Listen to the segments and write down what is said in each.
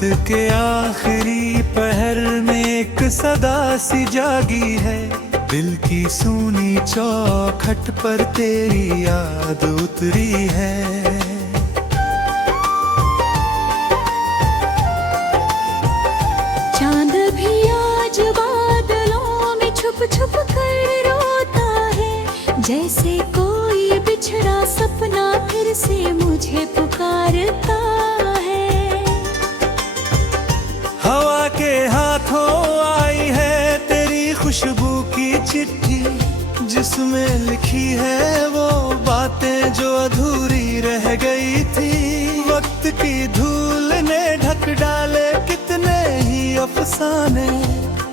के आखिरी पहर में एक सदा सी जागी है। दिल की सूनी चौखट पर तेरी याद उतरी है। चांद भी आज बादलों में छुप छुप कर रोता है। जैसे कोई बिछड़ा सपना फिर से मुझे पुकारता है। हवा के हाथों आई है तेरी खुशबू की चिट्ठी, जिसमें लिखी है वो बातें जो अधूरी रह गई थी। वक्त की धूल ने ढक डाले कितने ही अफसाने,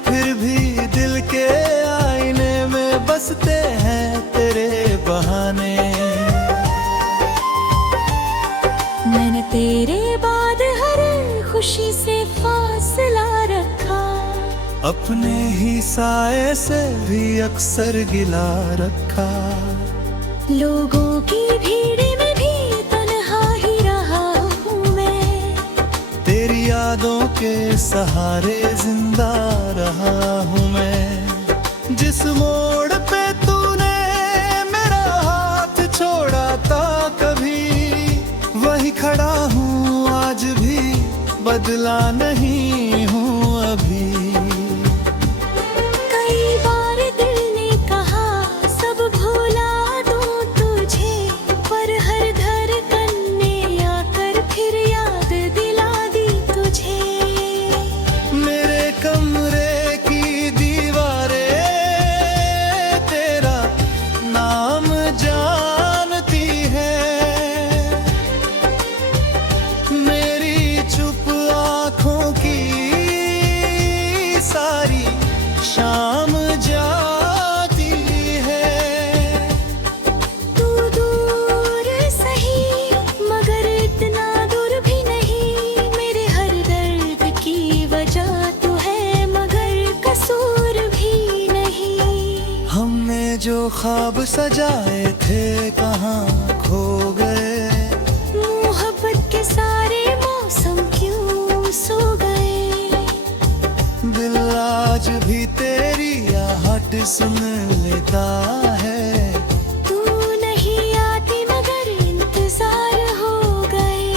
फिर भी दिल के आईने में बसते हैं तेरे बहाने। मैंने तेरे बाद हर खुशी से फासला रखा, अपने ही साए से भी अक्सर गिला रखा। लोगों की भीड़ में भी तन्हा ही रहा हूँ मैं। तेरी यादों के सहारे जिंदा रहा हूँ मैं। जिस मोड़ पे तूने मेरा हाथ छोड़ा था कभी, वही खड़ा हूँ आज भी, बदला नहीं हूँ अभी। कई बार दिल ने कहा सब भुला दूं तुझे, पर हर धड़कन ने आकर फिर याद दिला दी तुझे। मेरे कमरे की दीवारें तेरा नाम जानती है। मेरी चुप आँखों की सारी शाम जाती है। तू दूर सही मगर इतना दूर भी नहीं। मेरे हर दर्द की वजह तू है मगर कसूर भी नहीं। हमने जो ख्वाब सजाए थे कहाँ खो गए। मोहब्बत के सारे मौसम क्यों सो गए। दिल आज भी तेरी आहट सुन लेता है। तू नहीं आती मगर इंतजार हो गए।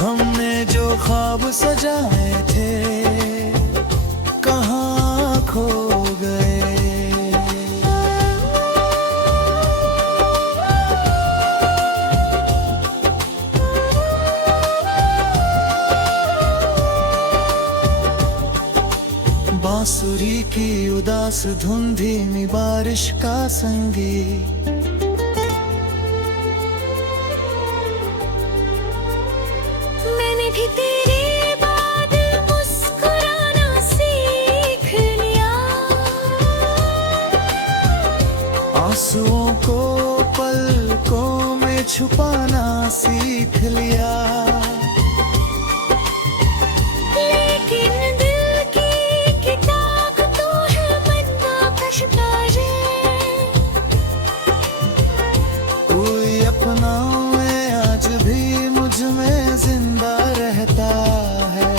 हमने जो ख्वाब सजाए थे कहाँ खो गए। बांसुरी की उदास धुन धीमी बारिश का संगीत, मैंने भी तेरे बाद मुस्कुराना सीख लिया। आंसुओं को पलकों में छुपाना सीख लिया। लेकिन दिल की किताब तो है बनना कशता रे। कोई अपना में आज भी मुझ में जिंदा रहता है।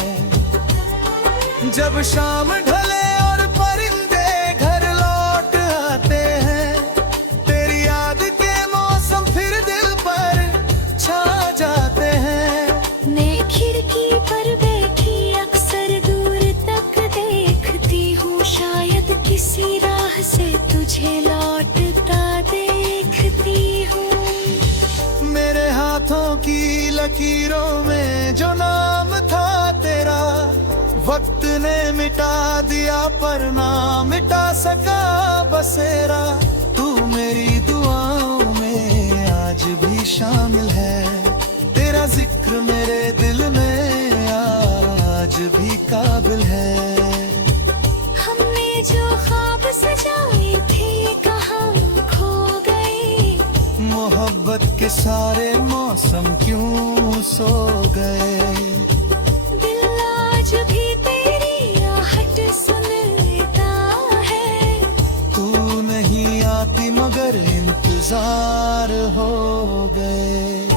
जब शाम ढले और परिंदे घर लौट आते हैं, तेरी याद के मौसम फिर दिल पर छा जाते हैं। मैं खिड़की पर बैठी अक्सर दूर तक देखती हूँ, शायद किसी राह से तुझे लौटता देखती हूँ। मेरे हाथों की लकीरों में जो नाम था तेरा, वक्त ने मिटा दिया पर ना मिटा सका बसेरा। तू मेरी दुआओं में आज भी शामिल है। तेरा जिक्र मेरे दिल में आज भी काबिल है। हमने जो ख्वाब सजाए थे कहाँ खो गए। मोहब्बत के सारे मौसम क्यों सो गए। दिल आज भी तेरी आहट सुन लेता है। तू नहीं आती मगर इंतजार हो गए।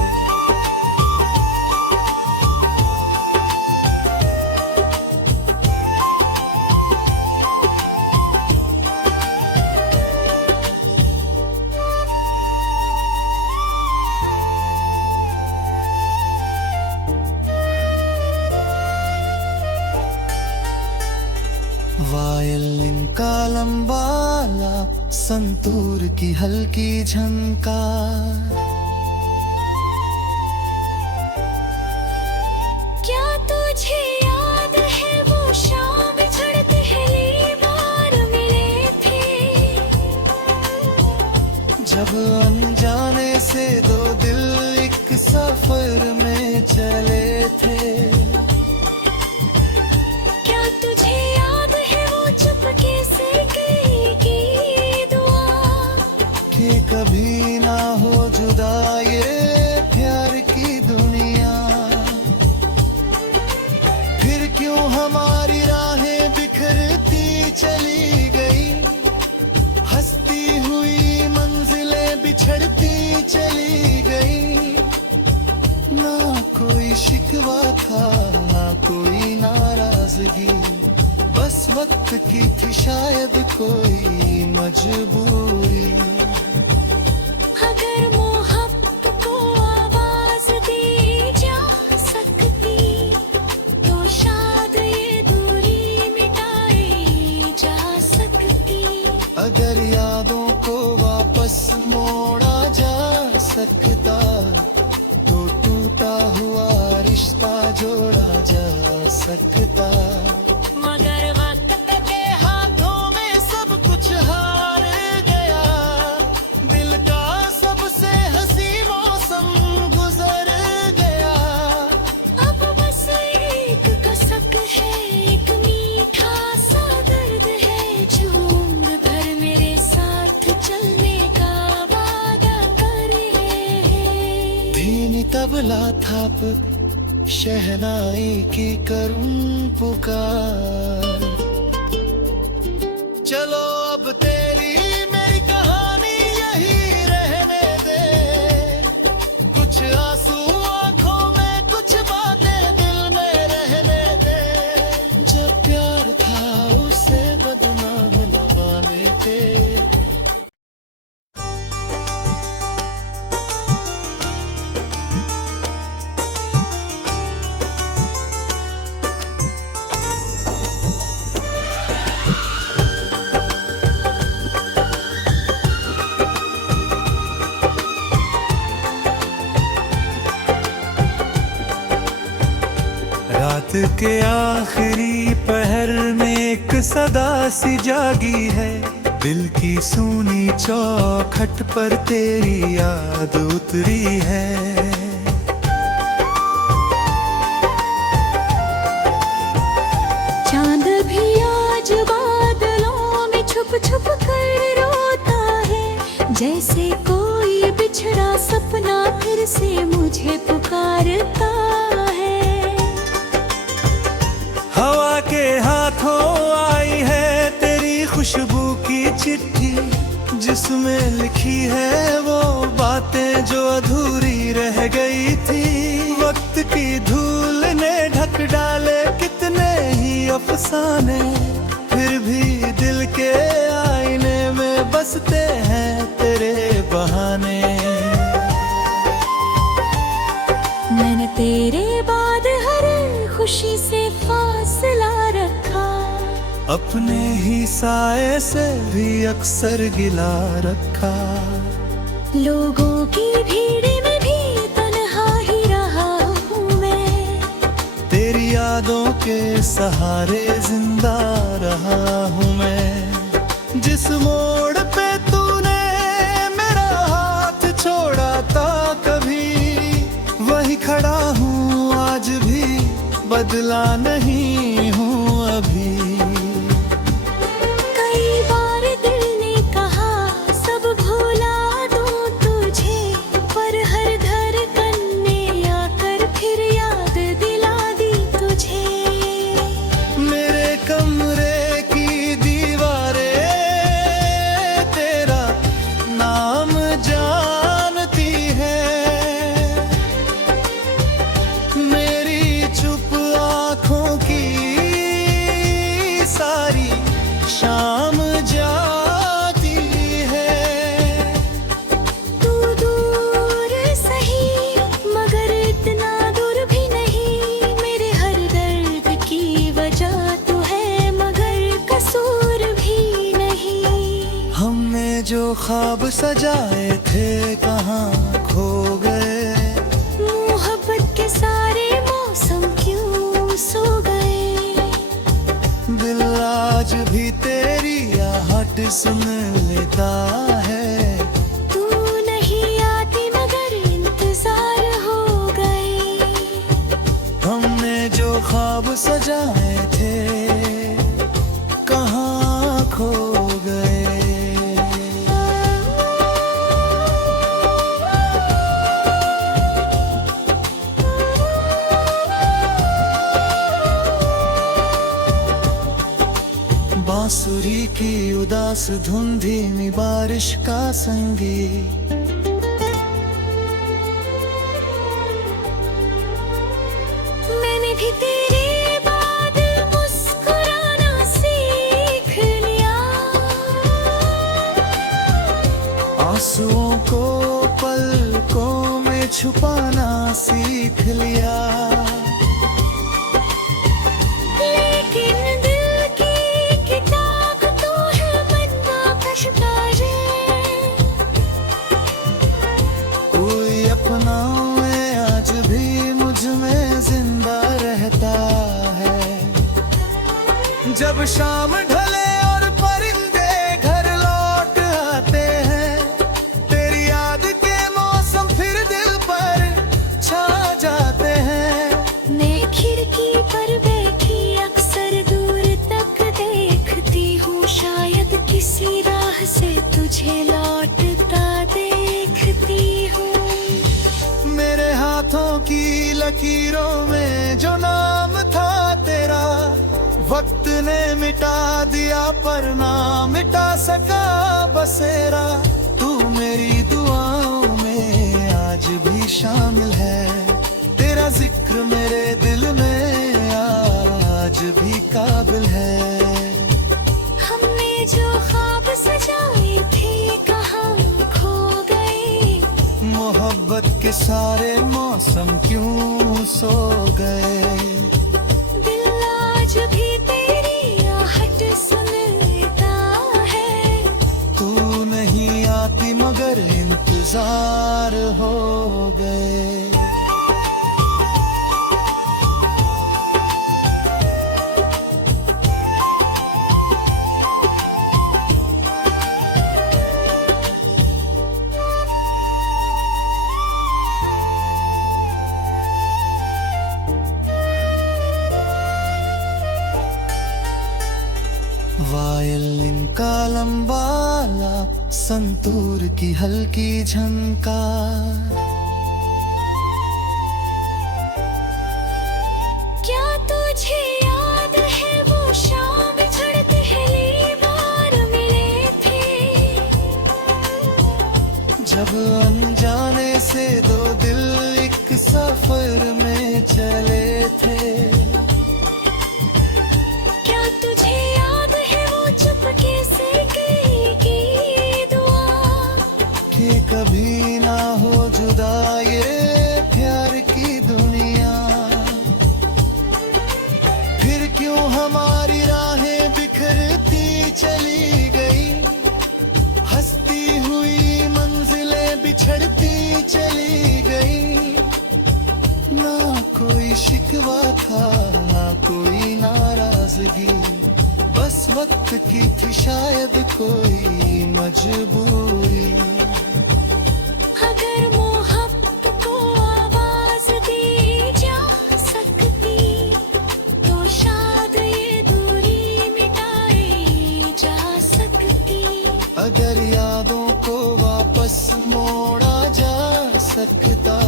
संतूर की हल्की झनकार। क्या तुझे याद है वो शाम जड़ पहली बार मिले थे, जब अनजाने से दो दिल एक सफर में चले थे। क्या तुझे याद है वो चुपके से की दुआ, कि कभी ना हो जुदा ये प्यार की दुनिया। फिर क्यों हमारी राहें बिखरती चली गई, हंसती हुई मंजिलें बिछड़ती चली गई। ना कोई शिकवा था ना कोई नाराजगी, बस वक्त की थी शायद कोई मजबूरी। अगर मोहब्बत को आवाज दी जा सकती, तो शायद ये दूरी मिटाई जा सकती। अगर यादों को वापस मोड़ा जा सकता, तो टूटा हुआ रिश्ता जोड़ा जा सकता। मगर वक्त के हाथों में सब कुछ हार गया, दिल का सबसे हंसी मौसम गुजर गया। अब बस एक कसक है, एक मीठा सा दर्द है, जो उम्र भर मेरे साथ चलने का वादा करे। धीमी तबला थाप शहनाई की करूं पुकार। चलो अब तेरी मेरी कहानी यही रहने दे, कुछ आंसू आंखों में कुछ बातें दिल में रहने दे। जब प्यार था उसे बदनाम न बने थे। रात के आखिरी पहर में एक सदा सी जागी है, दिल की सूनी चौखट पर तेरी याद उतरी है। चांद भी आज बादलों में छुप छुप कर रोता है, जैसे कोई बिछड़ा सपना फिर से मुझे पुकारता है। हवा के हाथों आई है तेरी खुशबू की चिट्ठी, जिसमें लिखी है वो बातें जो अधूरी रह गई थी। वक्त की धूल ने ढक डाले कितने ही अफसाने, फिर भी दिल के आईने में बसते हैं तेरे बहाने। मैंने तेरे बाद हर खुशी से फासला रखा, अपने ही साए से भी अक्सर गिला रखा। लोगों की भीड़ में भी तन्हा ही रहा हूँ मैं, तेरी यादों के सहारे जिंदा रहा हूँ मैं। जिस मोड़ पे तूने मेरा हाथ छोड़ा था कभी, वही खड़ा हूँ आज भी, बदला नहीं हूँ अभी। कई बार दिल ने कहा सब भुला दूं तुझे, पर हर धड़कन ने आकर फिर याद दिला दी तुझे। मेरे कमरे की दीवारें तेरा नाम जानती है, मेरी चुप आँखों जो ख्वाब सजाए थे कहाँ खो गए। मोहब्बत के सारे मौसम क्यों सो गए। दिल आज भी तेरी आहट सुन लेता है। तू नहीं आती मगर इंतजार हो गए। हमने जो ख्वाब सजाए थे कहाँ खो गए। बांसुरी की उदास धुन धीमी बारिश का संगीत। मैंने भी तेरे बाद मुस्कुराना सीख लिया। आंसुओं को पलकों में छुपाना सीख लिया। लेकिन दिल की किताब तो है बनना कशता है। कोई अपना मैं आज भी मुझ में जिंदा रहता है। जब शाम ढले और परिंदे घर लौट आते हैं, तेरी याद के मौसम फिर दिल पर छा जाते हैं। मैं खिड़की पर बैठी अक्सर दूर तक देखती हूँ। शायद किसी राह से तुझे लौटता देखती हूँ। मेरे हाथों की लकीरों में जो नाम था तेरा, वक्त ने मिटा दिया पर ना मिटा सका बसेरा। तू मेरी दुआओं में आज भी शामिल है। तेरा जिक्र मेरे दिल में आज भी काबिल है। हमने जो ख्वाब सजाए थे कहाँ खो गए। मोहब्बत के सारे मौसम क्यों सो गए। दिल आज भी तेरी आहट सुन लेता है। तू नहीं आती मगर इंतजार हो गए। वायलिन का लंबा लाप, संतूर की हल्की झनकार। क्या तुझे याद है वो शाम जड़ पहली बार मिले थे। जब अनजाने से दो दिल एक सफर में चले थे। क्या तुझे याद है वो चुपके से की दुआ। कि कभी ना हो जुदा ये प्यार की दुनिया। फिर क्यों हमारी राहें बिखरती चली गई। हंसती हुई मंजिलें बिछड़ती चली गई। ना कोई शिकवा था ना कोई नाराजगी। बस वक्त की थी शायद कोई मजबूरी। अगर मोहब्बत को आवाज दी जा सकती तो शायद ये दूरी मिटाई जा सकती। अगर यादों को वापस मोड़ा जा सकता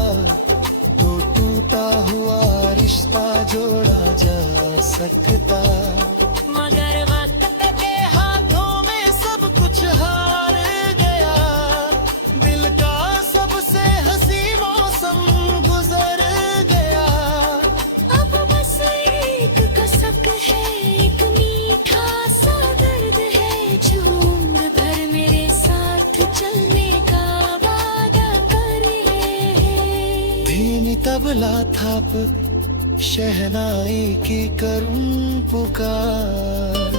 तो टूटा हुआ रिश्ता जोड़ा जा सकता। मगर वक्त के हाथों में सब कुछ हार गया। दिल का सबसे हंसी मौसम गुजर गया। अब बस एक कसक है, एक मीठा सा दर्द है जो उम्र भर मेरे साथ चलने का वादा करे। धीमी तबला थाप शहनाई की करूं पुकार।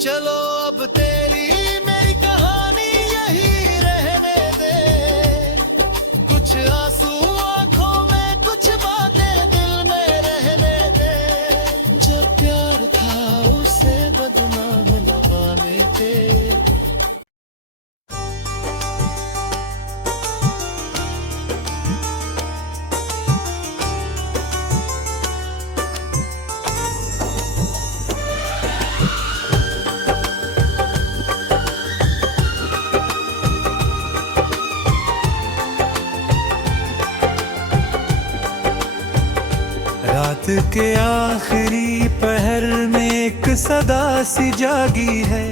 चलो अब तेरी मेरी के आखिरी पहर में एक सदा सी जागी है,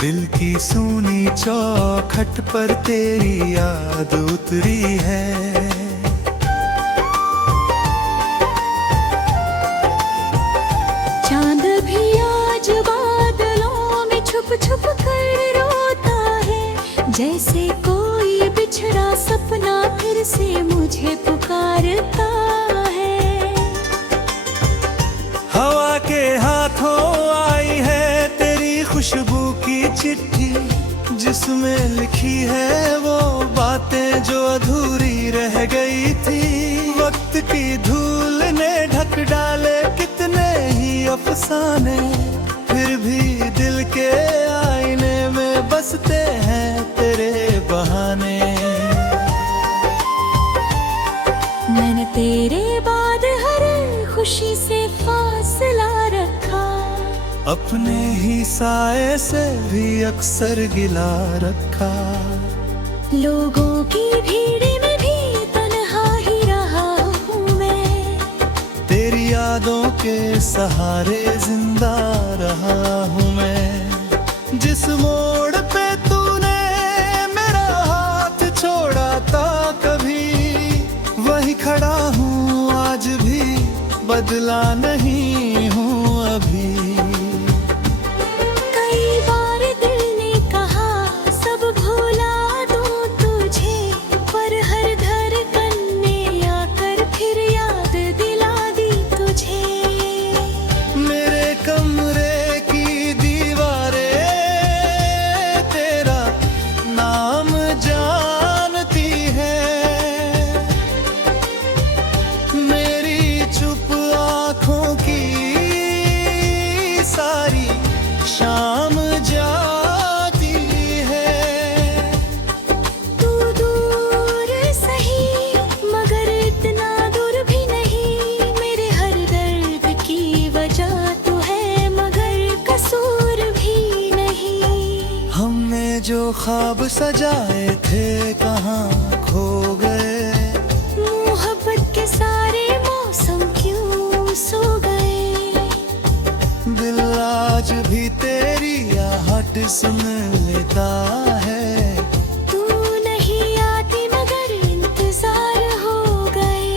दिल की सूनी चौखट पर तेरी याद उतरी है। चांद भी आज बादलों में छुप छुप कर रोता है, जैसे कोई बिछड़ा सपना फिर से मुझे पुकारता है। हवा के हाथों आई है तेरी खुशबू की चिट्ठी, जिसमें लिखी है वो बातें जो अधूरी रह गई थी। वक्त की धूल ने ढक डाले कितने ही अफसाने, फिर भी दिल के आईने में बसते हैं तेरे बहाने। मैंने तेरे बाद हर खुशी से फासला रखा, अपने ही साए से भी अक्सर गिला रखा। लोगों की भीड़ में भी तन्हा ही रहा हूँ मैं, तेरी यादों के सहारे जिंदा रहा हूँ मैं। जिस मोड़ पे तूने मेरा हाथ छोड़ा था कभी, वही खड़ा हूँ आज भी, बदला नहीं हूँ अभी। कई बार दिल ने कहा सब भुला दूं तुझे, पर हर धड़कन ने आकर फिर याद दिला दी तुझे। मेरे कमरे की दीवारें तेरा नाम जानती है, मेरी चुप आँखों की सारी शाम जाती है। तू दूर सही मगर इतना दूर भी नहीं, मेरे हर दर्द की वजह तू है मगर कसूर भी नहीं। हमने जो ख्वाब सजाए थे कहाँ खो गए, मोहब्बत के सारे मौसम क्यों सो गए। दिल आज भी तेरी आहट सुन लेता है। तू नहीं आती मगर इंतजार हो गए।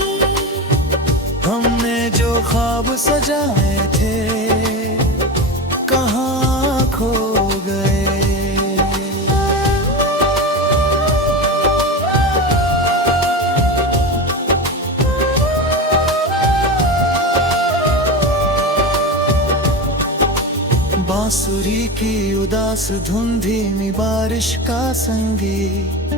हमने जो ख्वाब सजाए थे कहाँ खो गए। बांसुरी की उदास धुन धीमी बारिश का संगीत,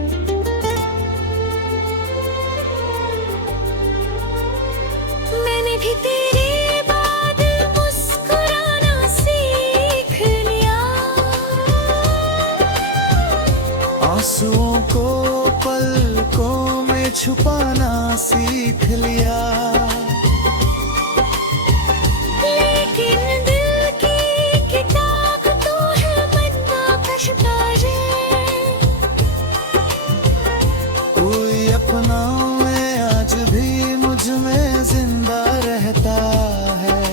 मैंने भी तेरे बाद मुस्कुराना सीख लिया, आंसुओं को पलकों में छुपाना सीख लिया। लेकिन दिल की किताब तो है बनना कशता रे। कोई अपना में आज भी मुझ में जिंदा रहता है।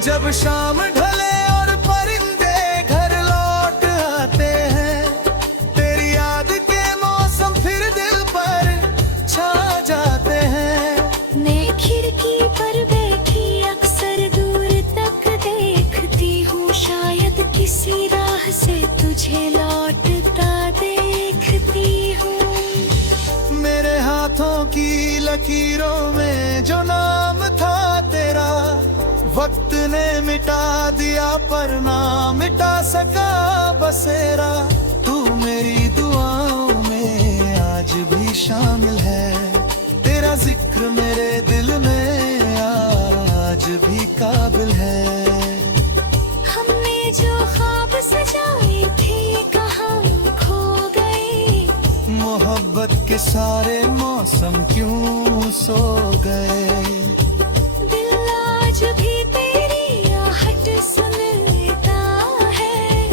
जब शाम ढले और परिंदे घर लौट आते हैं, तेरी याद के मौसम फिर दिल पर छा जाते हैं। मैं खिड़की पर बैठी अक्सर दूर तक देखती हूँ, शायद किसी राह से तुझे लौटता देखती हूँ। मेरे हाथों की लकीरों में जो नाम था तेरा, वक्त ने मिटा दिया पर ना मिटा सका बसेरा। तू मेरी दुआओं में आज भी शामिल है, तेरा जिक्र मेरे दिल में आज भी काबिल है। हमने जो ख्वाब सजाए थे कहाँ खो गए, मोहब्बत के सारे मौसम क्यों सो गए। दिल आज भी तेरी आहट सुन लेता है।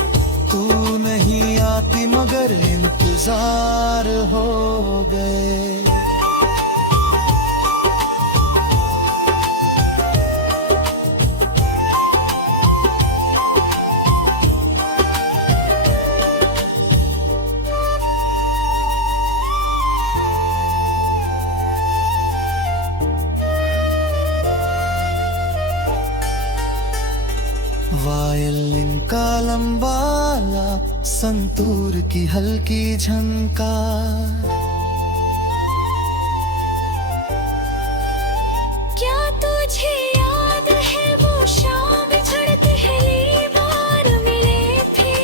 तू नहीं आती मगर इंतजार हो गए। लंबा लाप, संतूर की हल्की झनकार। क्या तुझे याद है वो शाम जड़ पहली बार मिले थे,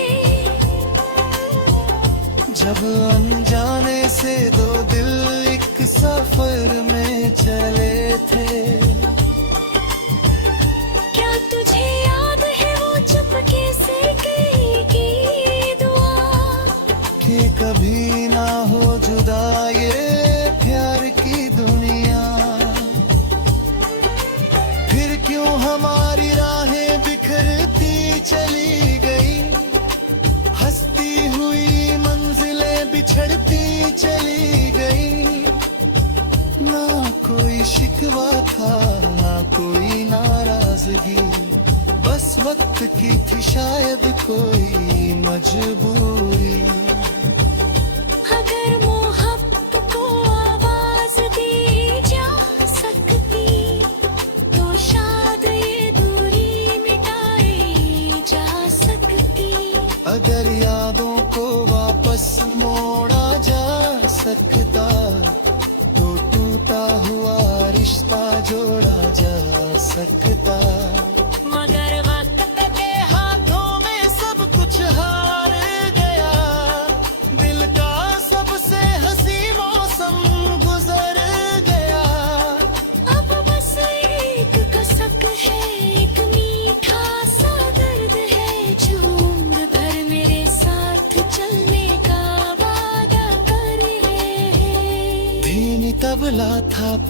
जब अनजाने से दो दिल एक सफर में चले थे। क्या तुझे याद है वो चुपके से की दुआ, कि कभी ना हो जुदा ये प्यार की दुनिया। फिर क्यों हमारी राहें बिखरती चली गई, हंसती हुई मंजिलें बिछड़ती चली गई। ना कोई शिकवा था ना कोई नाराजगी, बस वक्त की थी शायद कोई मजबूरी। अगर मोहब्बत को आवाज दी जा सकती, तो शायद ये दूरी मिटाई जा सकती। अगर यादों को वापस मोड़ा जा सकता, तो टूटा हुआ रिश्ता जोड़ा जा सकता। मगर वक्त के हाथों में सब कुछ हार गया, दिल का सबसे हंसी मौसम गुजर गया। अब बस एक कसक है, एक मीठा सा दर्द है, जो उम्र भर मेरे साथ चलने का वादा करे। धीमी तबला थाप,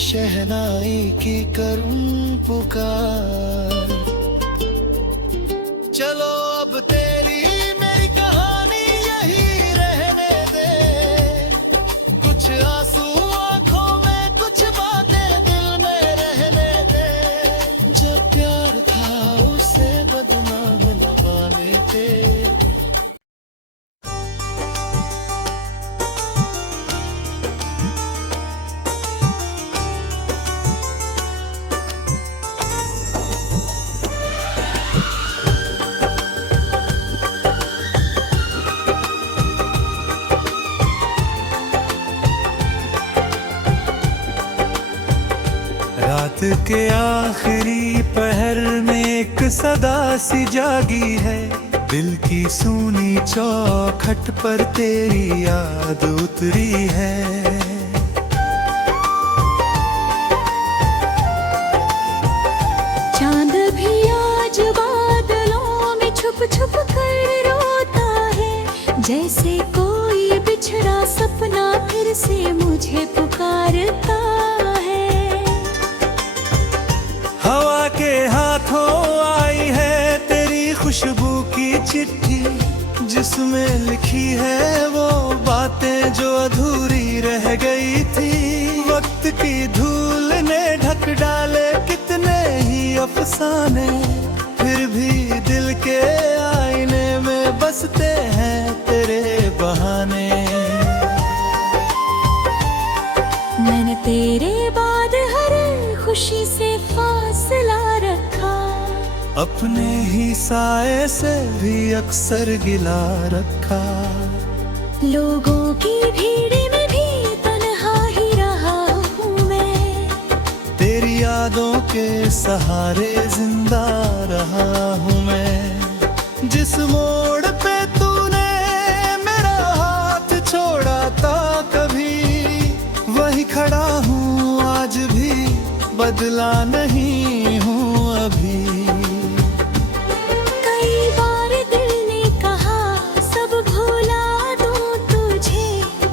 शहनाई की करूं पुकार। चलो अब तेरी मेरी कहानी यही रहने दे, कुछ आंसू आंखों में, कुछ बातें दिल में रहने दे। जब प्यार था उसे बदनाम लगाने थे। रात के आखिरी पहर में एक सदा सी जागी है, दिल की सूनी चौखट पर तेरी याद उतरी है। चांद भी आज बादलों में छुप छुप कर रोता है, जैसे कोई बिछड़ा सपना फिर से मुझे पुकारता है। हवा के हाथों आई है तेरी खुशबू की चिट्ठी, जिसमें लिखी है वो बातें जो अधूरी रह गई थी। वक्त की धूल ने ढक डाले कितने ही अफसाने, फिर भी दिल के आईने में बसते हैं तेरे बहाने। मैंने तेरे बाद हर खुशी से फासला रखा, अपने ही साए से भी अक्सर गिला रखा। लोगों की भीड़ में भी तन्हा ही रहा हूँ मैं, तेरी यादों के सहारे जिंदा रहा हूँ मैं। जिस मोड़ पे तूने मेरा हाथ छोड़ा था कभी, वही खड़ा हूँ आज भी, बदला नहीं हूँ अभी। कई बार दिल ने कहा सब भुला दूं तुझे,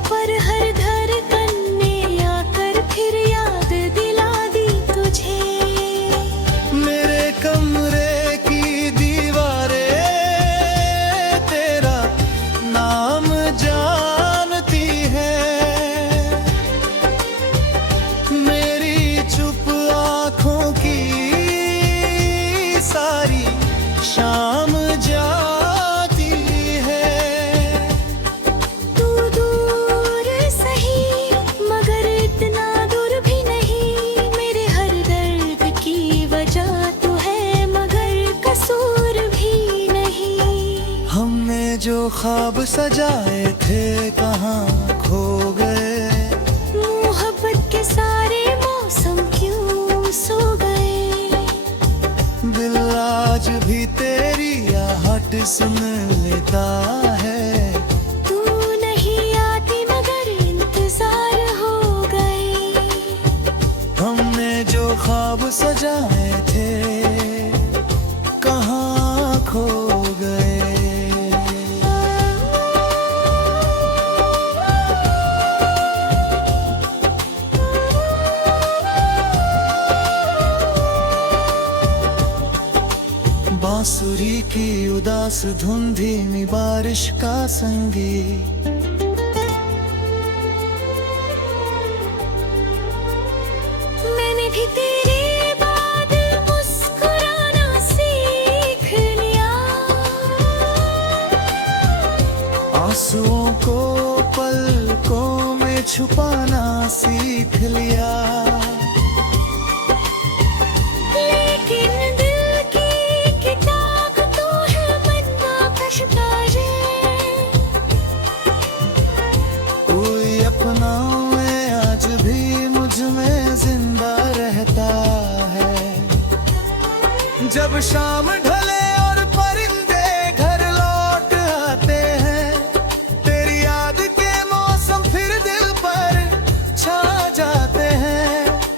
पर हर धड़कन ने आकर फिर याद दिला दी तुझे। मेरे कमरे की दीवारें तेरा नाम जानती है, मेरी चुप आँखों जो ख्वाब सजाए थे कहाँ खो गए। मोहब्बत के सारे मौसम क्यों सो गए। दिल आज भी तेरी आहट सुन लेता है। तू नहीं आती मगर इंतजार हो गए। हमने जो ख्वाब सजाए थे कहाँ खो गए। बांसुरी की उदास धुन धीमी बारिश का संगीत। मैंने भी तेरे बाद मुस्कुराना सीख लिया। आंसुओं को पलकों में छुपाना सीख लिया। लेकिन दिल की किताब तो है बनना कशता रे। कोई अपना मैं आज भी मुझ में जिंदा रहता है। जब शाम ढले और परिंदे घर लौट आते हैं, तेरी याद के मौसम फिर दिल पर छा जाते हैं।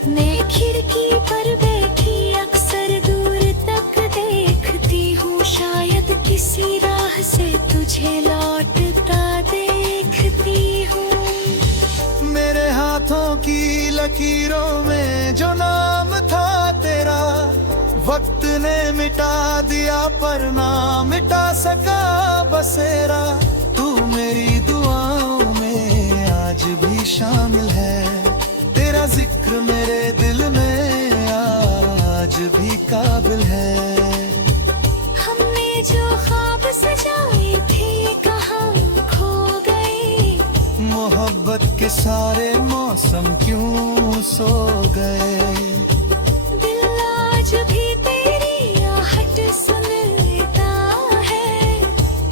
मैं खिड़की पर बैठी अक्सर दूर तक देखती हूँ। शायद किसी राह से तुझे लौटता देखती हूँ। मेरे हाथों की लकीरों में जो नाम था तेरा, वक्त ने मिटा दिया पर ना मिटा सका बसेरा। तू मेरी दुआओं में आज भी शामिल है। तेरा जिक्र मेरे दिल में आज भी काबिल है। हमने जो ख्वाब सजाए थे कहाँ खो गए। मोहब्बत के सारे मौसम क्यों सो गए। दिल आज भी तेरी आहट सुन लेता है।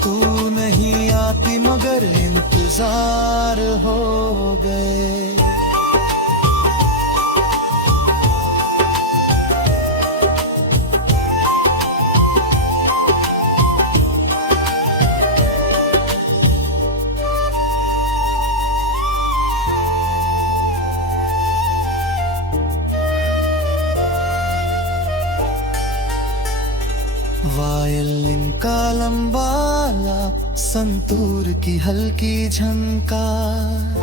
तू नहीं आती मगर इंतजार हो गए। वायलिन का लंबा लाप, संतूर की हल्की झनकार।